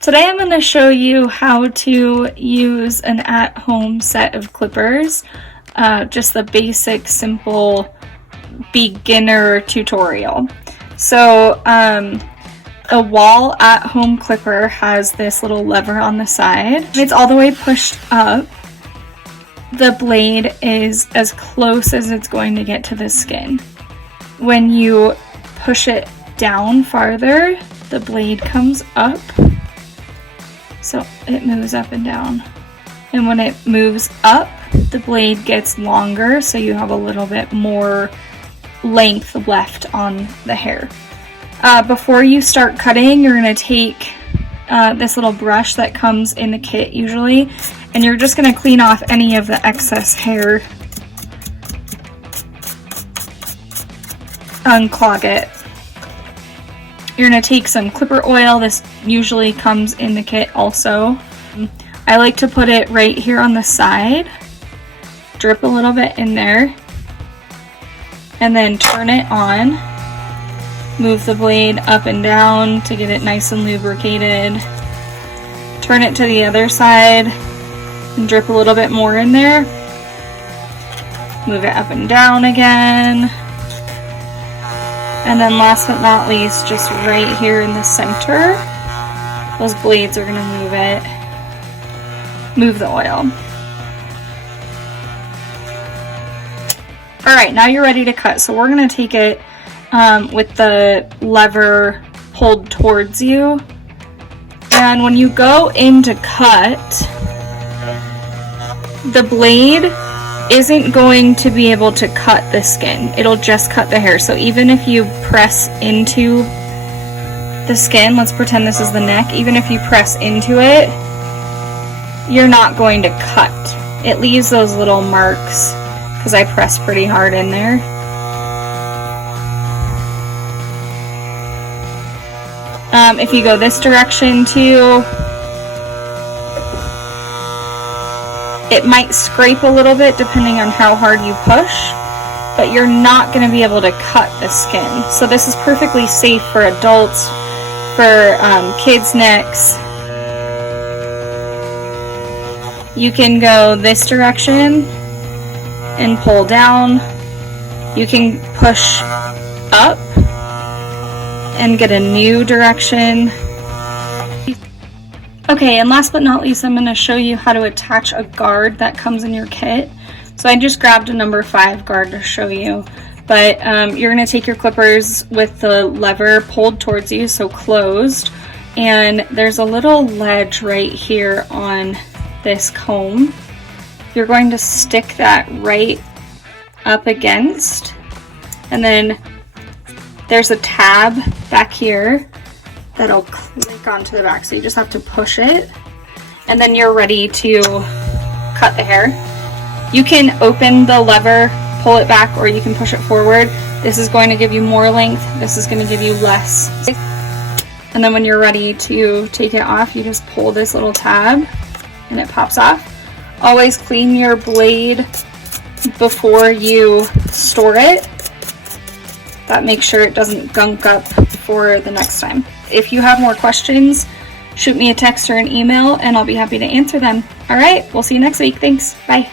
Today I'm going to show you how to use an at-home set of clippers, just the basic, simple beginner tutorial. So a wall at-home clipper has this little lever on the side. It's all the way pushed up. The blade is as close as it's going to get to the skin. When you push it down farther, the blade comes up. So it moves up and down. And when it moves up, the blade gets longer, so you have a little bit more length left on the hair. Before you start cutting, you're going to take this little brush that comes in the kit usually, and you're just going to clean off any of the excess hair. Unclog it. You're going to take some clipper oil. This usually comes in the kit also. I like to put it right here on the side, drip a little bit in there, and then turn it on. Move the blade up and down to get it nice and lubricated. Turn it to the other side and drip a little bit more in there. Move it up and down again. And then last but not least, just right here in the center, those blades are going to move it. Move the oil. Alright, now you're ready to cut. So we're going to take it with the lever pulled towards you. And when you go in to cut, the blade isn't going to be able to cut the skin. It'll just cut the hair. So even if you press into the skin, let's pretend this is the neck, even if you press into it, you're not going to cut. It leaves those little marks because I press pretty hard in there. If you go this direction too, it might scrape a little bit depending on how hard you push, but you're not going to be able to cut the skin. So this is perfectly safe for adults, for kids' necks. You can go this direction and pull down. You can push up and get a new direction. Okay, and last but not least, I'm going to show you how to attach a guard that comes in your kit. So I just grabbed a number 5 guard to show you, but you're going to take your clippers with the lever pulled towards you, so closed, and there's a little ledge right here on this comb. You're going to stick that right up against, and then there's a tab back here that'll click onto the back, so you just have to push it, and then you're ready to cut the hair. You can open the lever, pull it back, or you can push it forward. This is going to give you more length, this is going to give you less. And then when you're ready to take it off, you just pull this little tab and it pops off. Always clean your blade before you store it. That makes sure it doesn't gunk up for the next time. If you have more questions, shoot me a text or an email and I'll be happy to answer them. All right, we'll see you next week. Thanks. Bye.